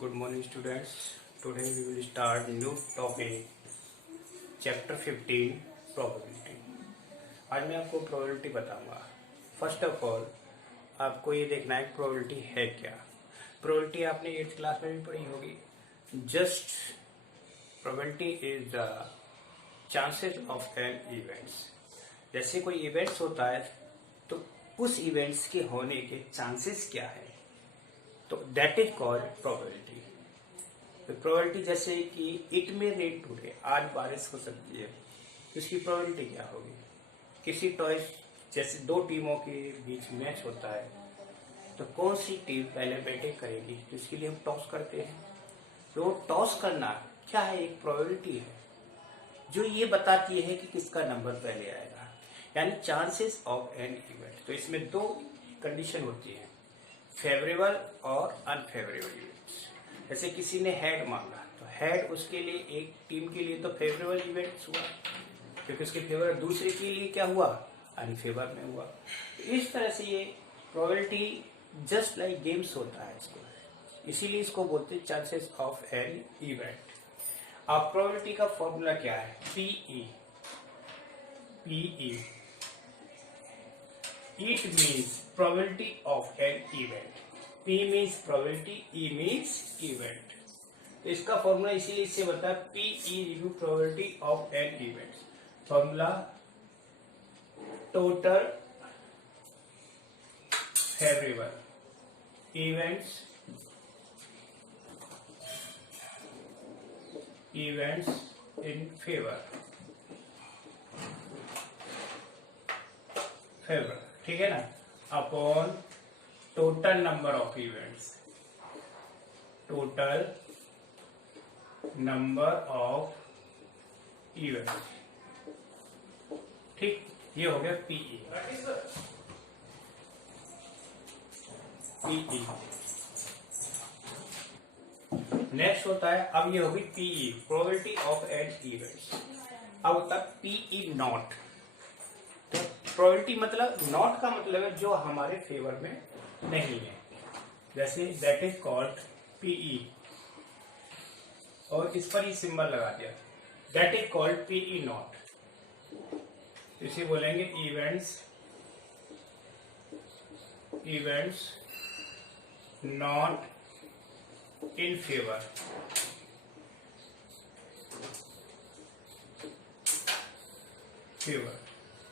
Good morning, students. Today we will start new topic, chapter 15, probability. आज मैं आपको probability बताऊंगा. First of all, आपको ये देखना है probability है क्या. Probability आपने 8th क्लास में भी पढ़ी होगी. Just probability is the chances of an events. जैसे कोई events होता है तो उस events के होने के chances क्या है, तो दैट इज कॉल्ड प्रोबेबिलिटी. तो प्रोबेबिलिटी जैसे कि इट में रेन टुडे, आज बारिश हो सकती है, तो इसकी प्रोबेबिलिटी क्या होगी. किसी टॉयस जैसे दो टीमों के बीच मैच होता है तो कौन सी टीम पहले बैटिंग करेगी, तो इसके लिए हम टॉस करते हैं. तो टॉस करना क्या है, एक प्रोबेबिलिटी है जो ये बताती है कि किसका नंबर पहले आएगा, यानी चांसेस ऑफ एन इवेंट. तो इसमें दो कंडीशन होती है, फेवरेबल और अनफेवरेबल इवेंट्स. जैसे किसी ने हेड मांगा तो हेड उसके लिए एक टीम के लिए तो फेवरेबल इवेंट्स हुआ, क्योंकि उसके फेवर दूसरे के लिए क्या हुआ, अनफेवर में हुआ. तो इस तरह से ये प्रोबेबिलिटी जस्ट लाइक गेम्स होता है इसको, इसीलिए इसको बोलते हैं चांसेस ऑफ एन इवेंट. अब प्रोबेबिलिटी का फॉर्मूला क्या है, PE. It means probability of an event. P means probability, E means event. तो इसका फॉर्मूला इसीलिए इससे बनता है P probability of an event. Formula total favorable events in favor. ठीक है ना, upon total number of events. Total number of events. ठीक, ये हो गया पीई. नेक्स्ट होता है, अब ये होगी P E, probability of an events. अब होता है पीई नॉट. प्रोबेबिलिटी मतलब नॉट का मतलब है जो हमारे फेवर में नहीं है, जैसे दैट इज कॉल्ड पीई, और इस पर ही सिंबल लगा दिया, that is called P E not. इसे बोलेंगे इवेंट्स नॉट इन फेवर.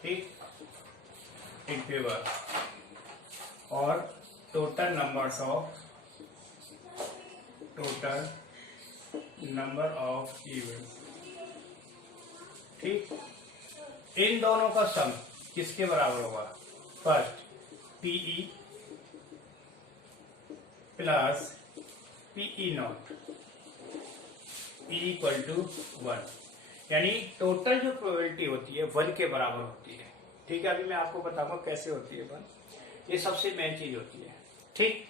ठीक, इन फेवर. और टोटल नंबर ऑफ इवेंट्स. ठीक, इन दोनों का सम किसके बराबर होगा, first P E plus P E not equal to 1. यानी टोटल जो प्रोबेबिलिटी होती है 1 के बराबर होती है. ठीक है, अभी मैं आपको बताऊंगा कैसे होती है 1. ये सबसे मेन चीज होती है. ठीक,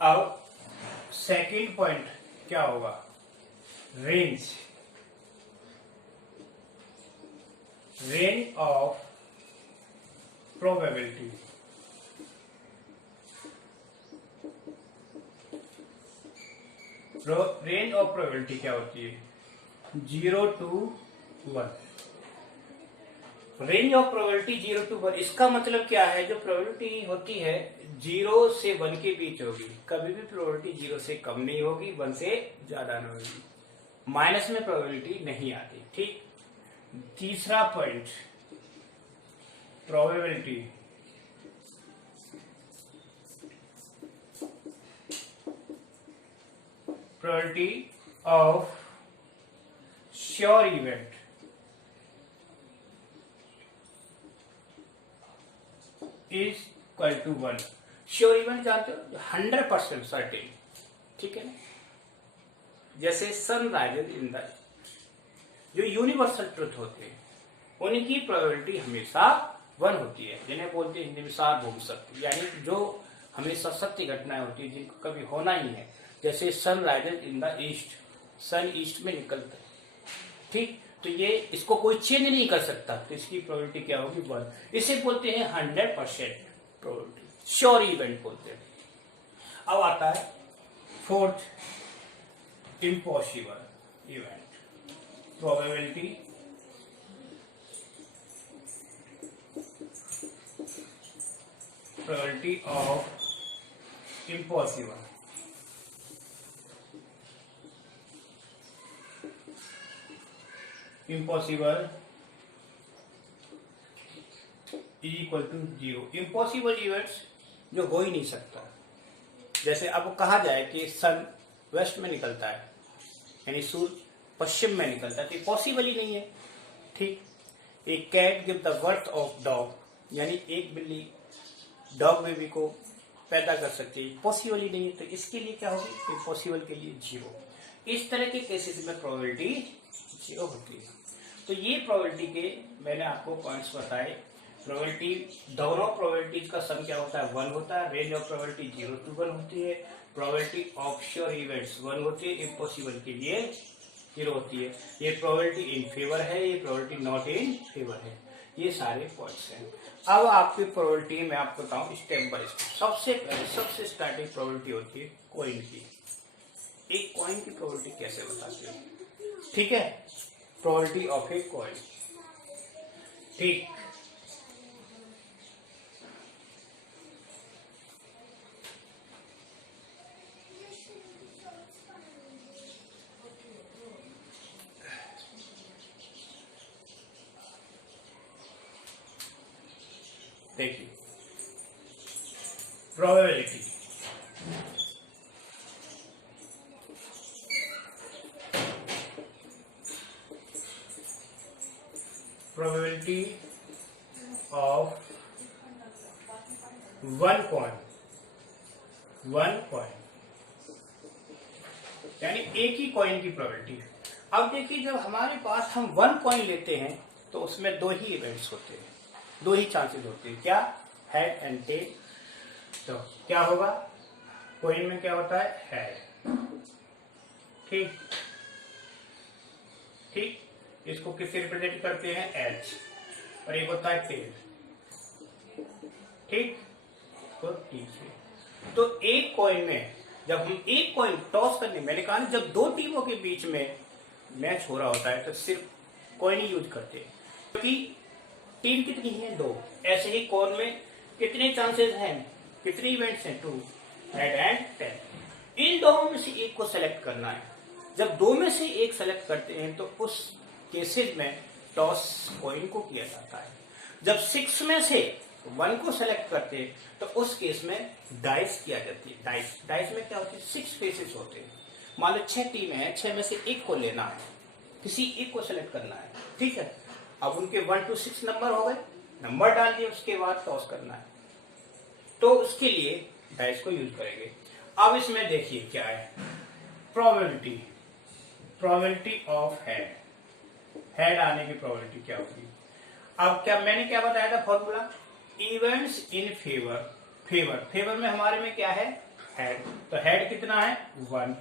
अब सेकंड पॉइंट क्या होगा, range of probability. Range of probability क्या होती है, 0 to 1. Range of probability 0 to 1. इसका मतलब क्या है, जो प्रोबेबिलिटी होती है 0 से 1 के बीच होगी. कभी भी प्रोबेबिलिटी 0 से कम नहीं होगी, 1 से ज्यादा नहीं होगी. माइनस में प्रोबेबिलिटी नहीं आती. ठीक, तीसरा point, probability of sure event is equal to 1. Sure event जानते हो, 100% सर्टेन. ठीक है ना, जैसे सनराइज इन द, जो यूनिवर्सल ट्रुथ होते हैं उनकी प्रोबेबिलिटी हमेशा 1 होती है, जिन्हें बोलते हैं हिंदी में सार्वभौम सत्य, यानी जो हमेशा सत्य घटनाएं होती है जिनको कभी होना ही है. जैसे sunrise in the east, sun east में निकलता है. ठीक, तो ये इसको कोई चेंज नहीं कर सकता, तो इसकी प्रोबेबिलिटी क्या होगी, 1. इसे बोलते हैं 100% प्रोबेबिलिटी, श्योर इवेंट बोलते हैं. अब आता है fourth impossible event. Probability of impossible is equal to 0. Impossible events जो हो ही नहीं सकता, जैसे अब कहा जाए कि सन वेस्ट में निकलता है यानी सूर्य पश्चिम में निकलता है, तो पॉसिबल ही नहीं है. ठीक. A cat give the birth of dog, यानी एक बिल्ली डॉग बेबी को पैदा कर सकती है, पॉसिबल ही नहीं है, तो इसके लिए क्या होगी, इम्पॉसिबल के लिए 0. इस तरह के केसेस में प्रोबेबिलिटी 0 होती है. तो ये प्रोबेबिलिटी के मैंने आपको पॉइंट्स बताए. प्रोबेबिलिटी, दोनों प्रोबेबिलिटीज का सम क्या होता है, 1 होता है. रेंज ऑफ प्रोबेबिलिटी 0 to 1 होती है. प्रोबेबिलिटी ऑफ श्योर इवेंट्स 1 होती है, इम्पॉसिबल के लिए 0 होती है. ये प्रोबेबिलिटी इन फेवर है, ये प्रोबेबिलिटी नॉट इन फेवर है. ये सारे पॉइंट्स हैं. अब आपकी प्रोबेबिलिटी मैं आपको बताऊं स्टेप बाय स्टेप. सबसे पहले सबसे स्टार्टिंग प्रोबेबिलिटी होती है कॉइन की. एक कॉइन की प्रोबेबिलिटी कैसे बताते हैं, ठीक है. Probability of a coin. ठीक. देखिए प्रोबेबिलिटी ऑफ वन कॉइन यानी एक ही कॉइन की प्रोबेबिलिटी. अब देखिए जब हमारे पास हम 1 कॉइन लेते हैं तो उसमें 2 ही इवेंट्स होते हैं, 2 ही चांसेस होते हैं. क्या, हेड एंड टेल. तो क्या होगा, कॉइन में क्या होता है, हेड. ठीक. ठीक. इसको किससे रिप्रेजेंट करते हैं, एच, और एक होता है टेल. ठीक. तो ठीक. तो एक कॉइन में जब हम एक कॉइन टॉस करने, मैंने कहा जब 2 टीमों के बीच में मैच हो रहा होता है तो सिर्फ कॉइन ही यूज करते हैं, क्योंकि टीम कितनी है, 2. ऐसे ही कॉइन में कितने चांसेस हैं, कितने इवेंट्स हैं, 2, हेड एंड टेल. इन दोनों में से एक को सेलेक्ट करना है. जब 2 में से एक सेलेक्ट करते हैं तो उस केसेस में टॉस कॉइन को किया जाता है. जब 6 में से 1 को सेलेक्ट करते हैं तो उस केस में डाइस किया जाती है. डाइस में क्या होती है, 6 फेसेस होते हैं. मान लो 6 टीम है, 6 में से एक को लेना है, किसी एक को सेलेक्ट करना है. ठीक है. अब उनके 1 to 6 नंबर हो गए, नंबर डाल दिए, उसके बाद टॉस करना है, तो उसके लिए डाइस को यूज करेंगे. अब इसमें देखिए क्या है, प्रोबेबिलिटी ऑफ हेड आने की प्रोबेबिलिटी क्या होगी. अब क्या मैंने क्या बताया था फॉर्मूला, इवेंट्स इन फेवर में हमारे में क्या है, हेड. तो हेड कितना है, 1,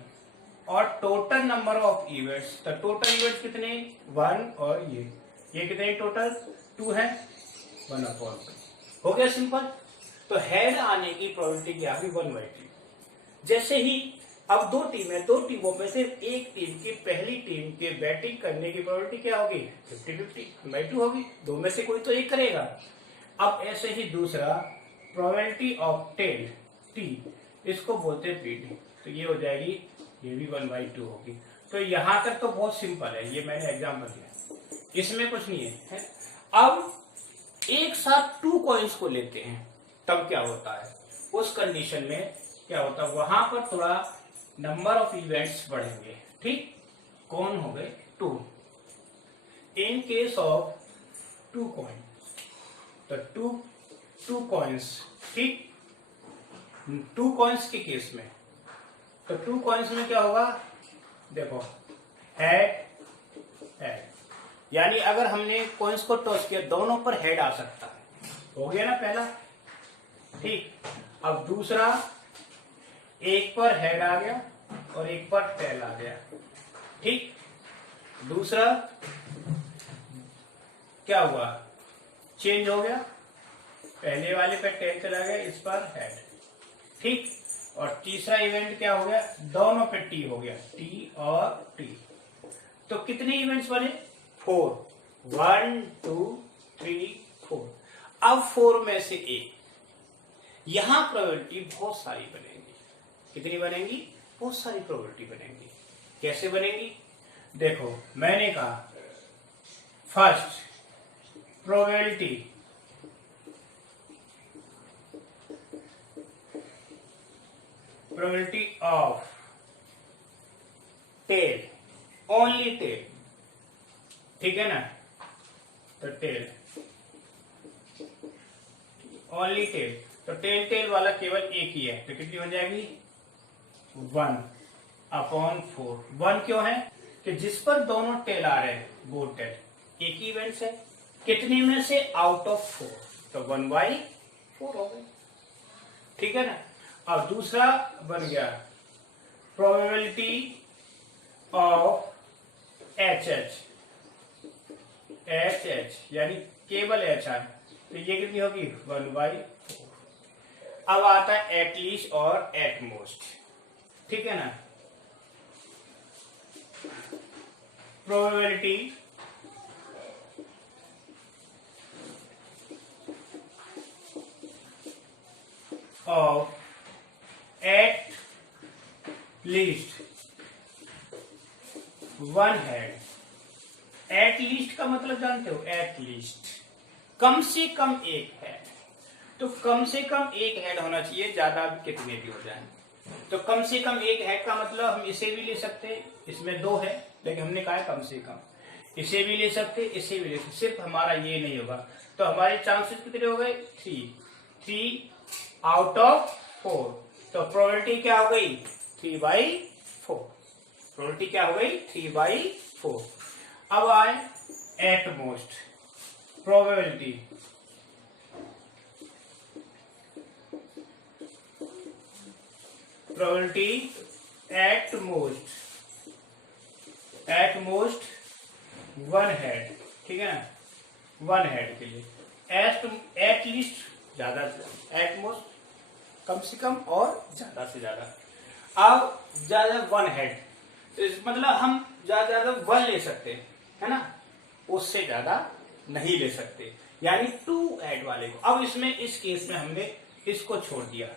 और टोटल नंबर ऑफ इवेंट्स, तो टोटल इवेंट्स कितने, 1, और ये कितने टोटल, 2 है, 1/2. हो गया सिंपल. तो हेड आने की प्रोबेबिलिटी क्या होगी, 1/2. जैसे ही अब 2 टीम है, 2 टीमों में से एक टीम की, पहली टीम के बैटिंग करने की प्रोबेबिलिटी क्या होगी, 50-50, 1/2 होगी. 2 में से कोई तो एक करेगा. अब ऐसे ही दूसरा प्रोबेबिलिटी ऑफ टेल, टी, इसको बोलते हैं पीडी. तो ये हो जाएगी, ये भी 1/2 होगी. तो यहां तक तो बहुत सिंपल है, ये मैंने एग्जाम्पल दिया, इसमें कुछ नहीं है. अब एक साथ 2 कॉइन्स को लेते हैं तब क्या होता है, उस कंडीशन में क्या होता है, वहां पर थोड़ा नंबर ऑफ इवेंट्स बढ़ेंगे. ठीक. कौन हो गए, 2. इन केस ऑफ 2 कॉइन, तो 2 कॉइन्स. ठीक. 2 कॉइन्स के केस में, तो 2 कॉइन्स में क्या होगा, देखो हेड, यानी अगर हमने कॉइन्स को टॉस किया दोनों पर हेड आ सकता है. हो गया ना पहला. ठीक. अब दूसरा, एक पर हेड आ गया और एक पर टेल आ गया. ठीक. दूसरा क्या हुआ, चेंज हो गया, पहले वाले पे टेल चला गया, इस पर हेड. ठीक. और तीसरा इवेंट क्या हो गया, दोनों पे टी हो गया, टी और टी। तो कितने इवेंट्स बने, 4, 1 2 3 4। अब 4 में से एक, यहां प्रोबेबिलिटी बहुत सारी बनेगी। कितनी बनेगी, बहुत सारी प्रोबेबिलिटी बनेगी। कैसे बनेगी, देखो मैंने कहा first probability of tail, only tail, ठीक है ना, तो टेल, ओनली टेल, तो टेल वाला केवल एक ही है, तो कितनी बन जाएगी, 1/4। 1 क्यों है कि जिस पर दोनों टेल आ रहे हैं, बोथ टेल, एक ही इवेंट है, कितने में से, आउट ऑफ 4, तो 1/4 हो गए, ठीक है ना। अब दूसरा बन गया प्रोबेबिलिटी ऑफ HH, यानी केवल HR, तो ये कितनी होगी, 1/4। अब आता है एटलीस्ट और एटमोस्ट, ठीक है ना। Probability of at least 1 head. At least का मतलब जानते हो, एट लीस्ट कम से कम एक हेड, तो कम से कम एक हेड होना चाहिए, ज्यादा भी कितने भी हो जाए। तो कम से कम एक हेड का मतलब हम इसे भी ले सकते हैं, इसमें 2 है लेकिन हमने कहा है कम से कम, इसे भी ले सकते, इसे भी ले सकते, सिर्फ हमारा ये नहीं होगा। तो हमारे चांसेस कितने हो गए, 3 आउट ऑफ 4। तो प्रोबेबिलिटी क्या हो गई, 3/4। प्रोबेबिलिटी क्या हो गई, 3/4। अब आए at most probability at most 1 head, ठीक है ना, 1 हेड के लिए। एट लीस्ट ज्यादा से, एट मोस्ट कम से कम और ज्यादा से ज्यादा। अब ज्यादा 1 हेड, तो मतलब हम ज्यादा 1 ले सकते हैं, है ना, उससे ज्यादा नहीं ले सकते, यानी 2 हेड वाले को। अब इसमें इस केस में हमने इसको छोड़ दिया,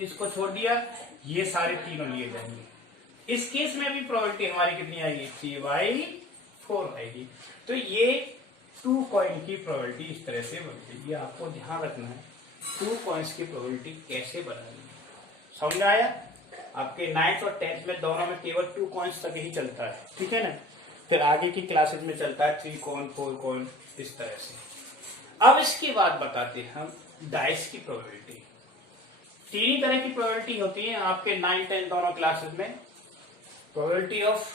इसको छोड़ दिया, ये सारे तीनों लिए जाएंगे। इस केस में भी प्रोबेबिलिटी हमारी कितनी आएगी, 3/4 आएगी। तो ये 2 कॉइन की प्रोबेबिलिटी इस तरह से बनती है। ये आपको ध्यान रखना है, 2 कॉइन्स की प्रोबेबिलिटी कैसे बनानी, समझ में आया। आपके 9th और 10th में दोनों में केवल 2 कॉइन्स तक ही चलता है, ठीक है ना, फिर आगे की क्लासेस में चलता है 3 कॉइन 4 कॉइन, इस तरह से। अब इसके बाद बताते हैं हम डाइस की प्रोबेबिलिटी। 3 तरह की प्रोबेबिलिटी होती है आपके 9, 10 दोनों क्लासेस में। Probability of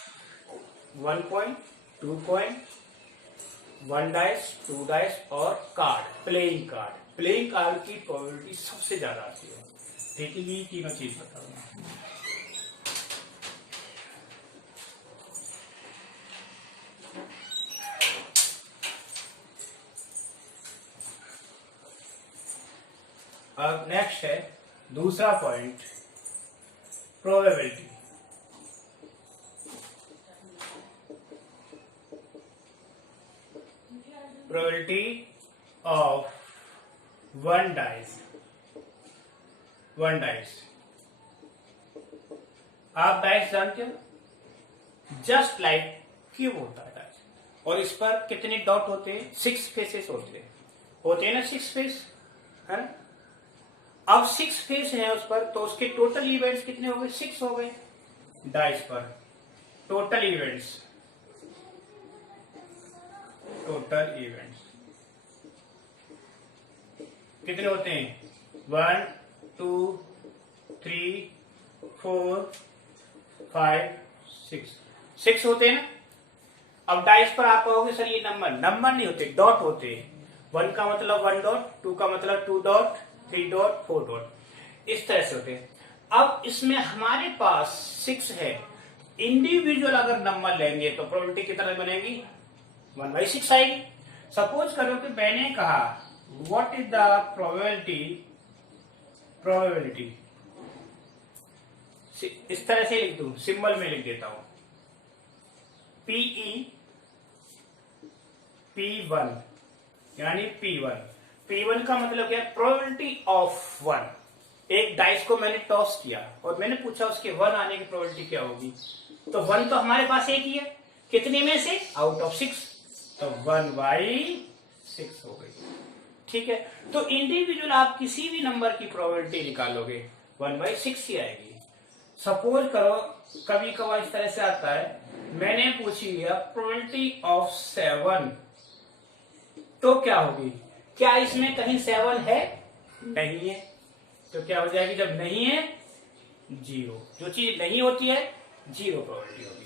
1 coin, 2 coin, 1 dice, 2 dice और card, playing card. Playing card की प्रोबेबिलिटी सबसे ज्यादा आती है। देखिए तीनों चीज बताऊंगा। अब नेक्स्ट है दूसरा पॉइंट, प्रोबेबिलिटी ऑफ 1 डाइस। आप डाइस जानते हो, जस्ट लाइक क्यूब होता है डाइस, और इस पर कितने डॉट होते हैं, 6 फेसेस होते हैं ना, 6 फेस है ना। अब 6 फेस है उस पर, तो उसके टोटल इवेंट्स कितने हो गए, 6 हो गए डाइस पर। टोटल इवेंट्स कितने होते हैं, 1 2 3 4 5 6 होते हैं ना। अब डाइस पर आप कहोगे सर ये नंबर नहीं होते, डॉट होते हैं। 1 का मतलब 1 डॉट, 2 का मतलब 2 डॉट, 3 डॉट, 4 डॉट, इस तरह से होते हैं। अब इसमें हमारे पास 6 है, इंडिविजुअल अगर नंबर लेंगे तो प्रोबेबिलिटी कितना बनेगी, 1/6 आएगी। सपोज करो कि मैंने कहा व्हाट इज द प्रोबेबिलिटी इस तरह से लिख दूं, सिंबल में लिख देता हूं, पीई P1 यानी P1। P1 का मतलब क्या है? Probability of 1। एक डाइस को मैंने टॉस किया और मैंने पूछा उसके 1 आने की प्रोबेबिलिटी क्या होगी, तो 1 तो हमारे पास एक ही है, कितने में से? आउट ऑफ 6, तो 1/6 हो गई। ठीक है, तो इंडिविजुअल आप किसी भी नंबर की प्रोबेबिलिटी निकालोगे 1/6 ही आएगी। सपोज करो कभी कभार इस तरह से आता है, मैंने पूछी है प्रोबेबिलिटी ऑफ 7, तो क्या होगी? क्या इसमें कहीं 7 है? नहीं है, तो क्या हो जाएगी? जब नहीं है 0, जो चीज नहीं होती है 0 प्रोबेबिलिटी होगी।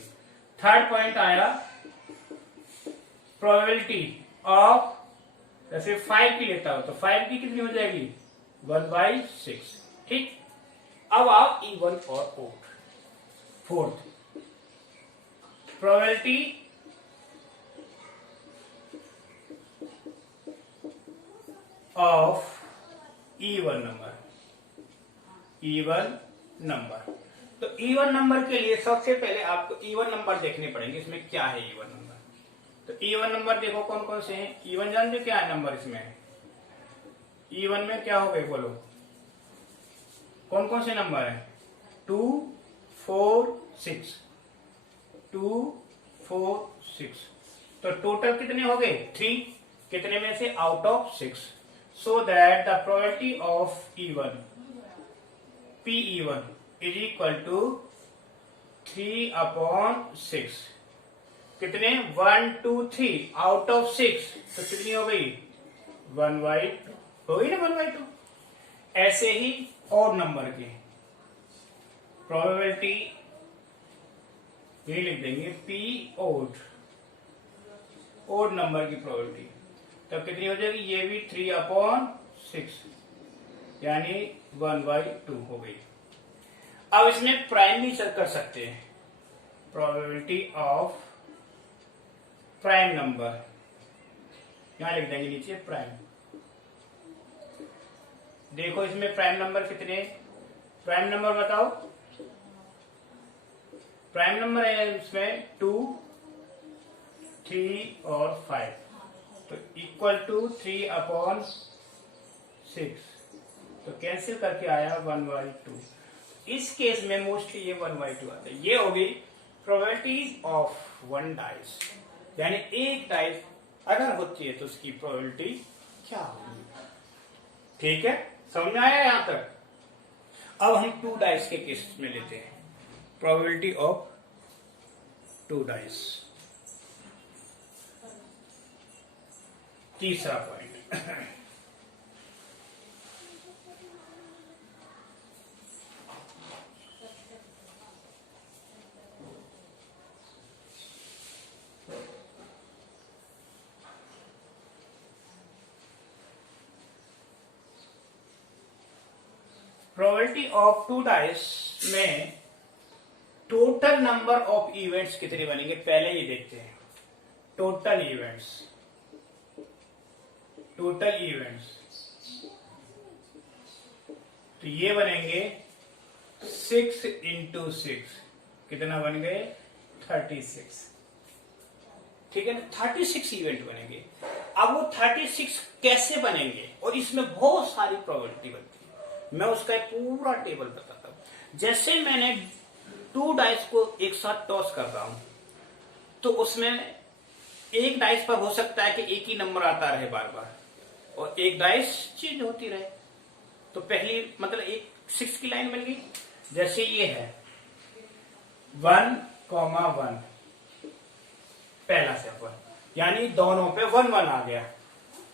थर्ड पॉइंट आया प्रोबेबिलिटी ऑफ, जैसे 5 की लेता हो तो 5 की कितनी हो जाएगी? 1/6। ठीक, अब आप इवन और odd. Fourth, probability of even number. Even number, तो इवन नंबर के लिए सबसे पहले आपको इवन नंबर देखने पड़ेंगे, इसमें क्या है इवन नंबर। तो इवन नंबर देखो कौन कौन से हैं। इवन जानते क्या है नंबर इसमें? इवन में क्या हो गए बोलो, कौन कौन से नंबर है? 2, 4, 6, 2, 4, 6, तो टोटल कितने हो गए? 3, कितने में से? Out of 6। So that the probability of even P1 is equal to 3/6। कितने? 1, 2, 3 आउट ऑफ 6, तो कितनी हो गई? 1/2 हो गई ना, 1/2। ऐसे ही और नंबर की प्रोबेबिलिटी ये लिख देंगे P ओड, ओड नंबर की प्रोबेबिलिटी, तो कितनी हो जाएगी? ये भी 3/6 यानी 1/2 हो गई। अब इसमें प्राइम भी चेक कर सकते हैं, प्रोबेबिलिटी ऑफ प्राइम नंबर, यहां लिख देंगे नीचे प्राइम। देखो इसमें प्राइम नंबर कितने? प्राइम नंबर बताओ। प्राइम नंबर है इसमें 2, 3 और 5, तो इक्वल टू 3/6, तो कैंसिल करके आया 1/2। इस केस में मोस्टली ये 1/2 आता है। ये होगी प्रोबेबिलिटी ऑफ 1 डाइस, यानी एक डाइस अगर होती है तो उसकी प्रोबेबिलिटी क्या होगी। ठीक है, समझ में आया यहां तक? अब हम 2 डाइस के केस में लेते हैं, प्रोबेबिलिटी ऑफ 2 डाइस। तीसरा पॉइंट प्रोबेबिलिटी ऑफ 2 डाइस में टोटल नंबर ऑफ इवेंट्स कितने बनेंगे पहले ये देखते हैं। टोटल इवेंट्स, टोटल इवेंट्स, तो ये बनेंगे 6 × 6, कितना बन गए? 36। ठीक है ना, 36 इवेंट बनेंगे। अब वो 36 कैसे बनेंगे, और इसमें बहुत सारी प्रोबेबिलिटी बनती है, मैं उसका एक पूरा टेबल बताता हूं। जैसे मैंने 2 डाइस को एक साथ टॉस कर रहा हूं, तो उसमें एक डाइस पर हो सकता है कि एक ही नंबर आता रहे बार बार, और एक डाइस चेंज होती रहे। तो पहली मतलब एक 6 की लाइन बन गई। जैसे ये है 1,1 पहला सेपल, यानी दोनों पे 1 1 आ गया।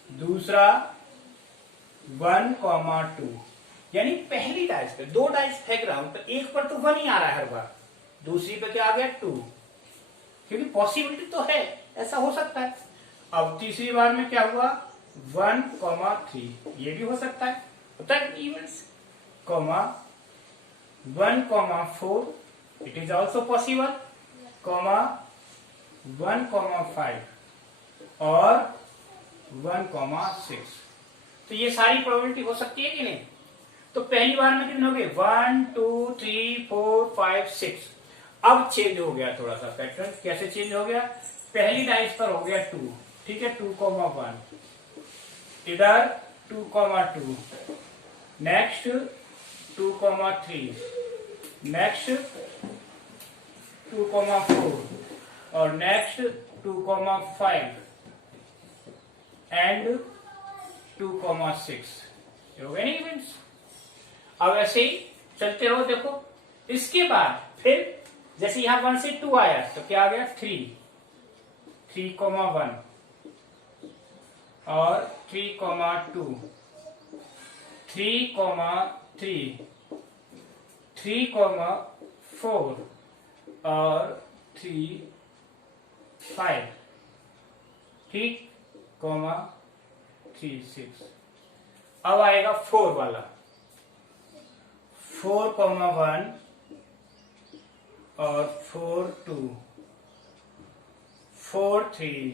दूसरा 1,2, यानी पहली डाइस पे 2 डाइस फेंक रहा हूं तो एक पर तो 1 ही आ रहा है हर बार, दूसरी पे क्या आ गया? 2, क्योंकि पॉसिबिलिटी तो है, ऐसा हो सकता है। अब तीसरी बार में क्या हुआ? 1,3, ये भी हो सकता है, होता है events. 1,4, it is also possible, 1,5 और 1,6, तो ये सारी प्रोबेबिलिटी हो सकती है कि नहीं? तो पहली बार में कितने हो गए 1 2 3 4 5 6। अब चेंज हो गया थोड़ा सा पैटर्न। कैसे चेंज हो गया? पहली डाइस पर हो गया 2, ठीक है, 2,1, इधर 2,2, नेक्स्ट 2,3, नेक्स्ट 2,4 और नेक्स्ट 2,5 एंड 2,6। हो गए नहीं इवेंट्स? अब ऐसे ही चलते रहो। देखो इसके बाद फिर जैसे यहां 1 से 2 आया तो क्या आ गया 3, 3,1 और 3,2, 3,3, 3,4 और 3, 5, ठीक, 3, 6। अब आएगा 4 वाला, 4,1 और 4, 2, 4, 3,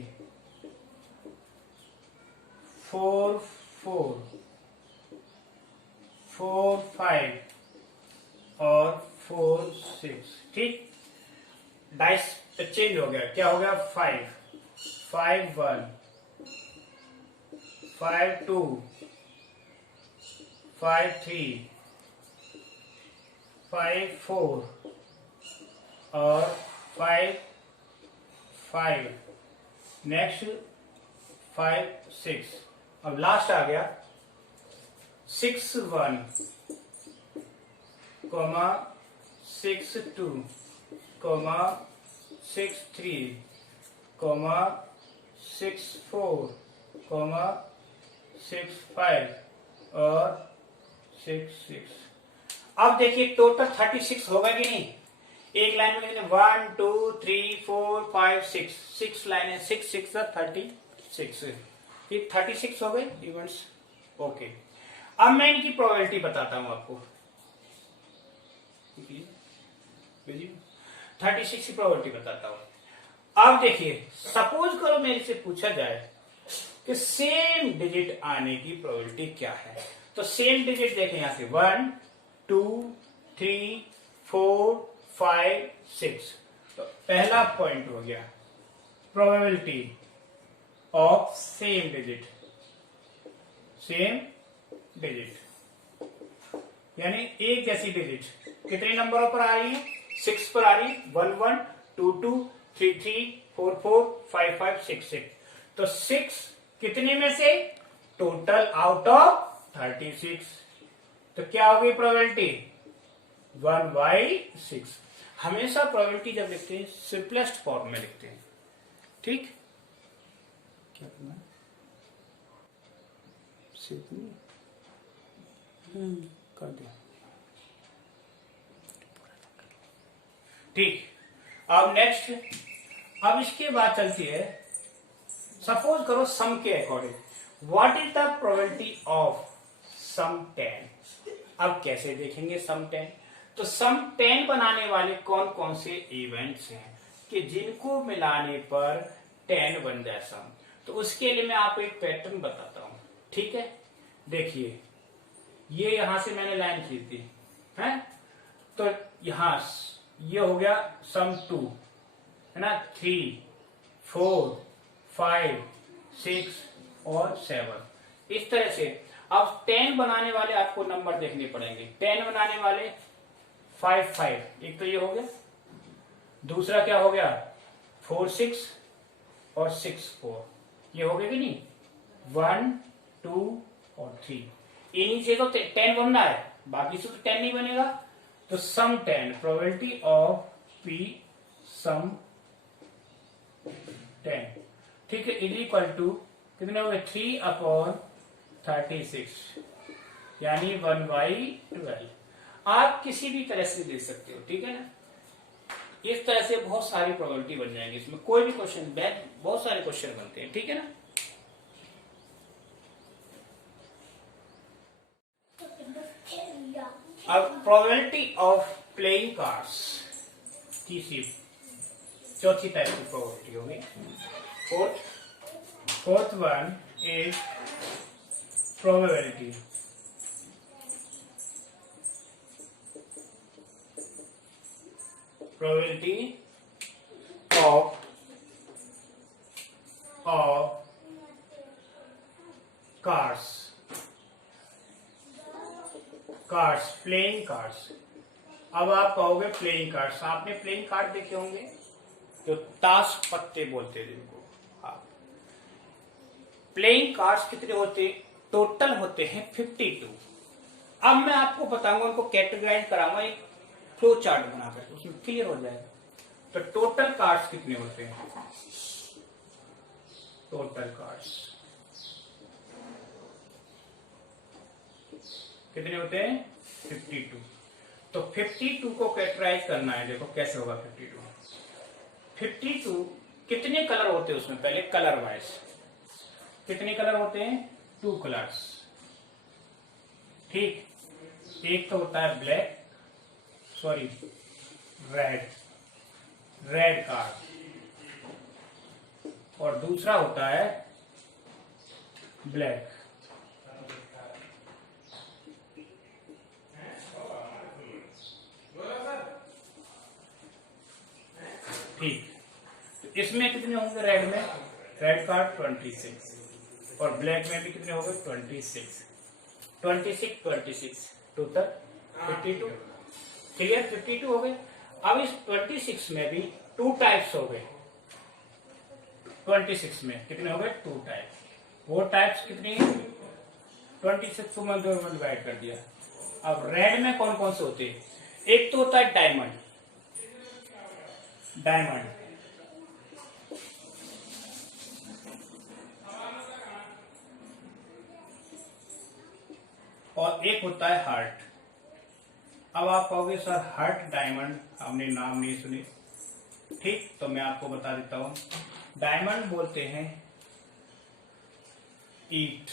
4, 4, 4, 5 और 4, 6, ठीक। डाइस चेंज हो गया। क्या हो गया 5, 5, 1, 5, 2, 5, 3, 5, 4 और 5, 5, नेक्स्ट 5, 6। अब लास्ट आ गया 6, 1, 6, 2, 6, 3, 6, 4, 6, 5 और 6, 6। अब देखिए टोटल 36 होगा कि नहीं? एक लाइन में 1 2 3 4 5 6, 6 लाइन, 6 6 36, ये 36 हो गए इवेंट्स। ओके, अब मैं इनकी प्रोबेबिलिटी बताता हूं आपको। 36 की प्रोबेबिलिटी बताता हूं। अब देखिए सपोज करो मेरे से पूछा जाए कि सेम डिजिट आने की प्रोबेबिलिटी क्या है, तो सेम डिजिट देखें यहां से 1 2 3 4 5 6। तो पहला पॉइंट हो गया probability of same digit, same digit यानी एक जैसी डिजिट कितने नंबरों पर आ रही है? 6 पर आ रही है। 1 1 2 2 3 3 4 4 5 5 6 6। तो 6 कितने में से? Total out of 36। तो क्या होगी प्रोबेबिलिटी? 1/6। हमेशा प्रोबेबिलिटी जब लिखते हैं सिंपलेस्ट फॉर्म में लिखते हैं, ठीक। क्या करना है? कर दिया, ठीक। अब नेक्स्ट, अब इसके बाद चलती है, सपोज करो सम के according what is the probability of sum 10। अब कैसे देखेंगे सम 10? तो सम 10 बनाने वाले कौन कौन से इवेंट्स हैं कि जिनको मिलाने पर 10 बन जाए सम। तो उसके लिए मैं आपको एक पैटर्न बताता हूं, ठीक है। देखिए ये यहां से मैंने लाइन खींच दी है, तो यहां ये हो गया सम 2 है ना, 3 4 5 6 और 7। इस तरह से अब 10 बनाने वाले आपको नंबर देखने पड़ेंगे। 10 बनाने वाले 5 5, एक तो ये हो गया। दूसरा क्या हो गया 4 6 और 6 4, ये हो गया कि नहीं। 1 2 और 3, इन्हीं से तो 10 बनना है, बाकी से तो 10 नहीं बनेगा। तो सम 10, प्रोबेबिलिटी ऑफ पी सम 10, ठीक है, इज इक्वल टू कितने हो गए 3/36 यानी 1/12। आप किसी भी तरह से दे सकते हो, ठीक है ना। इस तरह से बहुत सारी प्रोबेबिलिटी बन जाएंगी। इसमें कोई भी क्वेश्चन, बहुत सारे क्वेश्चन बनते हैं, ठीक है ना। अब प्रोबेबिलिटी ऑफ प्लेइंग कार्ड्स, तीसरी चौथी टाइप की प्रोबेबिलिटी होगी। Fourth one is probability probability of cards playing cards. अब आप कहोगे प्लेइंग कार्ड्स, आपने प्लेइंग कार्ड देखे होंगे जो ताश पत्ते बोलते हैं जिनको। हाँ, प्लेइंग कार्ड्स कितने होते हैं? टोटल होते हैं 52। अब मैं आपको बताऊंगा, उनको कैटेगराइज कराऊंगा एक फ्लो चार्ट बनाकर, उसमें क्लियर हो जाएगा। तो टोटल कार्ड्स कितने होते हैं? टोटल कार्ड्स कितने होते हैं? 52। तो 52 को कैटेगराइज करना है, देखो कैसे होगा। 52 कितने कलर होते हैं उसमें? पहले कलर वाइज कितने कलर होते हैं? 2 कलर्स। ठीक, एक तो होता है रेड कार्ड, और दूसरा होता है ब्लैक। ठीक, तो इसमें कितने होंगे? रेड में रेड कार्ड 26, और ब्लैक में भी कितने होंगे? 26 टोटल 52। क्लियर? 52 हो गए। अब इस 26 में भी 2 टाइप्स हो गए। 26 में कितने हो गए? 2 टाइप्स। वो टाइप्स कितनी? 26 को मैं 2 में डिवाइड कर दिया। अब रेड में कौन कौन से होते हैं? एक तो होता है डायमंड, और एक होता है हार्ट। अब आप कहोगे सर हार्ट डायमंड हमने नाम नहीं सुने। ठीक, तो मैं आपको बता देता हूं। डायमंड बोलते हैं ईट,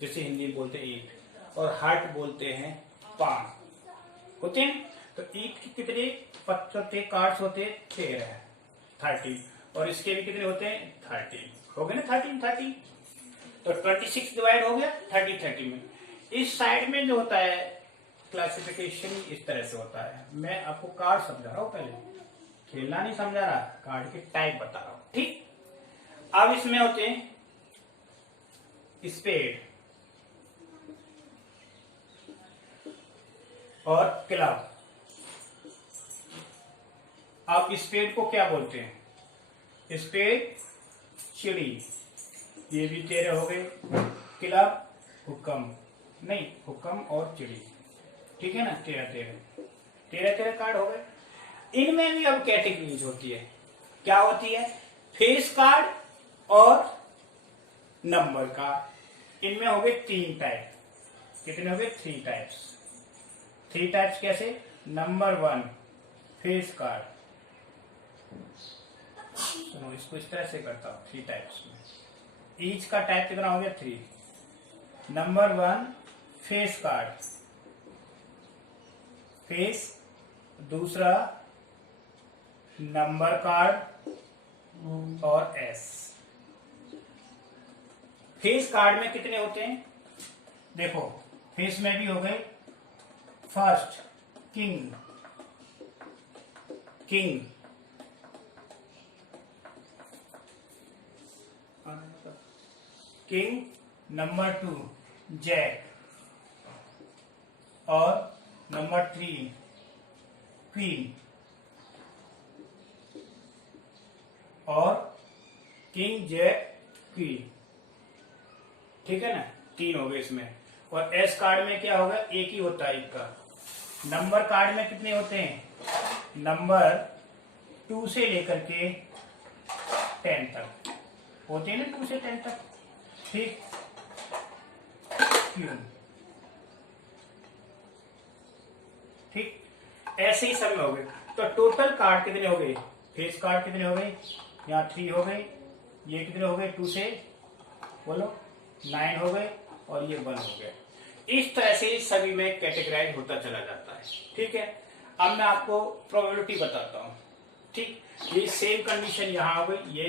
जैसे हिंदी में बोलते हैं ईट, और हार्ट बोलते हैं पान होते हैं। तो ईट की कितने पत्ते कार्ड्स होते हैं? 13 और इसके भी कितने होते हैं? 13 हो गए ना। 13 तो 26 डिवाइड हो गया 30 में। इस साइड में जो होता है क्लासिफिकेशन इस तरह से होता है। मैं आपको कार्ड समझा रहा हूं, पहले खेलना नहीं समझा रहा, कार्ड के टाइप बता रहा हूं। ठीक, अब इसमें होते हैं स्पेड और क्लब। आप स्पेड को क्या बोलते हैं? स्पेड चिड़ी, ये भी 13 हो गए। क्लब हुक्म, नहीं हुक्म और चिड़ी, ठीक है ना। 13 कार्ड हो गए। इनमें भी अब कैटेगरीज होती है। क्या होती है? फेस कार्ड और नंबर कार्ड। इनमें हो गए 3 टाइप। कितने हो गए? 3 टाइप्स। 3 टाइप्स कैसे? नंबर 1 फेस कार्ड, सुनो इसको इस तरह से करता हूं। 3 टाइप्स में ईच का टाइप कितना हो गया? 3। Number 1 face card, face. दूसरा नंबर कार्ड और एस। फेस कार्ड में कितने होते हैं? देखो फेस में भी हो गए फर्स्ट किंग, नंबर 2 जैक, और नंबर 3 क्वीन, और किंग जैक क्वीन। ठीक है ना, 3 हो गए इसमें। और एस कार्ड में क्या होगा? एक ही होता है इसका। नंबर कार्ड में कितने होते हैं? नंबर 2 से लेकर के 10 तक होते हैं ना, 2 से 10 तक। ठीक, क्यून। ठीक, ऐसे ही सब में हो गए। तो टोटल कार्ड कितने हो गए? फेस कार्ड कितने हो गए? यहाँ 3 हो गए। ये कितने हो गए? 2 से बोलो 9 हो गए, और ये 1 हो गया। इस तरह से सभी में कैटेगराइज होता चला जाता है। ठीक है, अब मैं आपको प्रोबेबिलिटी बताता हूँ। ठीक, ये सेम कंडीशन यहाँ हो गई, ये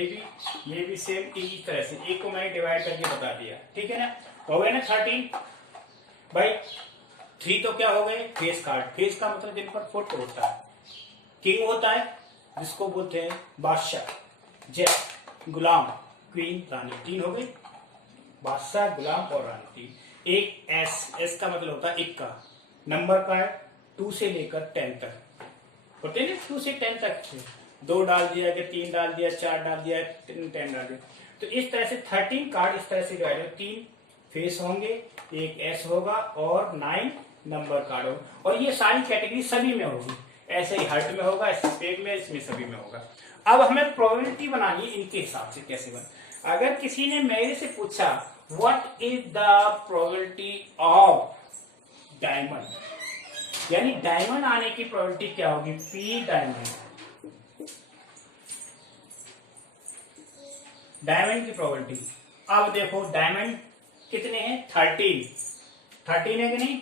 भी सेम इस तरह से। एक को मैंने डिवाइड करके बता दिया। ठीक है ना, हो गए ना 13 भाई। 3 तो क्या हो गए? Face card. फेस का मतलब जिन पर फोटो होता है, किंग होता है जिसको बोलते हैं बादशाह, जैक, गुलाम, क्वीन, रानी। 3 हो गई, बादशाह, गुलाम और रानी 3। एक एस का मतलब होता है इक्का, नंबर का है 2 से लेकर 10 तक होते हैं, 2 से 10 तक 2 डाल दिया, 3 डाल दिया, 4 डाल दिया, 10 डाल दिया। तो इस तरह से 13 कार्ड इस तरह से डिवाइड हो, 3 फेस होंगे, एक एस होगा और 9 नंबर कार्ड होगा। और ये सारी कैटेगरी सभी में होगी, ऐसे ही हर्ट में होगा, स्पेड में, इसमें सभी में होगा। अब हमें प्रोबेबिलिटी बनानी है इनके हिसाब से। कैसे बना? अगर किसी ने मेरे से पूछा what is the probability of diamond, यानी डायमंड आने की प्रोबेबिलिटी क्या होगी, पी डायमंड, डायमंड की प्रोबेबिलिटी। अब देखो डायमंड कितने हैं, 13 है कि नहीं,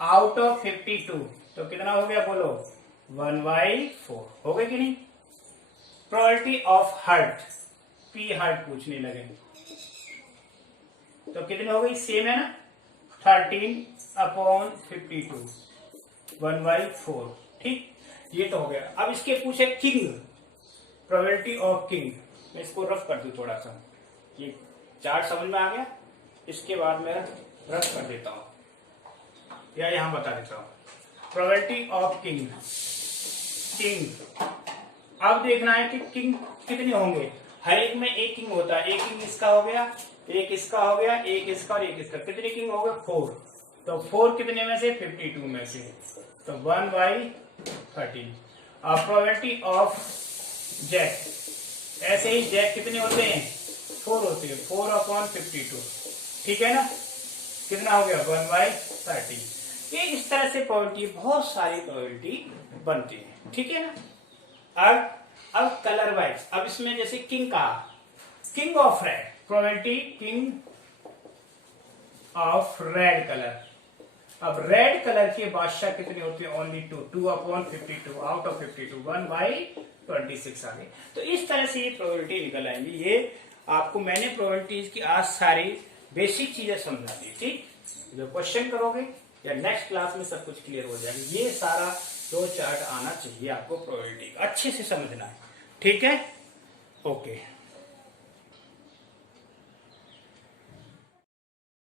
आउट ऑफ 52, तो कितना हो गया बोलो, 1/4 हो गए कि नहीं। Probability of heart, P heart पूछने लगे तो कितनी हो गई, सेम है ना, 13/52, 1/4। ठीक, ये तो हो गया। अब इसके पूछे किंग, प्रोबेबिलिटी ऑफ किंग। मैं इसको रफ कर दूं थोड़ा सा, ये चार्ट समझ में आ गया। इसके बाद मैं रफ कर देता हूं या यहां बता देता हूं। प्रोबेबिलिटी ऑफ किंग, अब देखना है कि किंग कितने होंगे। हर एक में एक किंग होता है, एक किंग इसका हो गया, एक इसका हो गया, एक इसका और एक इसका। कितने किंग हो गए, 4। तो 4 कितने में से, 52 में से, तो 1/13। अब प्रोबेबिलिटी ऑफ जैक, ऐसे ही जैक कितने होते हैं, 4 होते हैं, 4/52। ठीक है ना, कितना हो गया, 1/13। ये इस तरह से प्रोबेबिलिटी, बहुत सारी प्रोबेबिलिटी बनती है। ठीक है ना। अब कलर वाइज, अब इसमें जैसे किंग का, king of red, probability king of red colour. अब रेड कलर के बादशाह कितने होते हैं, ओनली 2/52, आउट ऑफ 52, 1/26 आ गए। तो इस तरह से ये प्रोबेबिलिटी निकल आएंगी। ये आपको मैंने प्रोबेबिलिटीज की आज सारी बेसिक चीजें समझा दी। ठीक, जो क्वेश्चन करोगे या नेक्स्ट क्लास में सब कुछ क्लियर हो जाएगा। ये सारा 2 चार्ट आना चाहिए आपको, प्रोबेबिलिटी अच्छे से समझना है। ठीक है, ओके।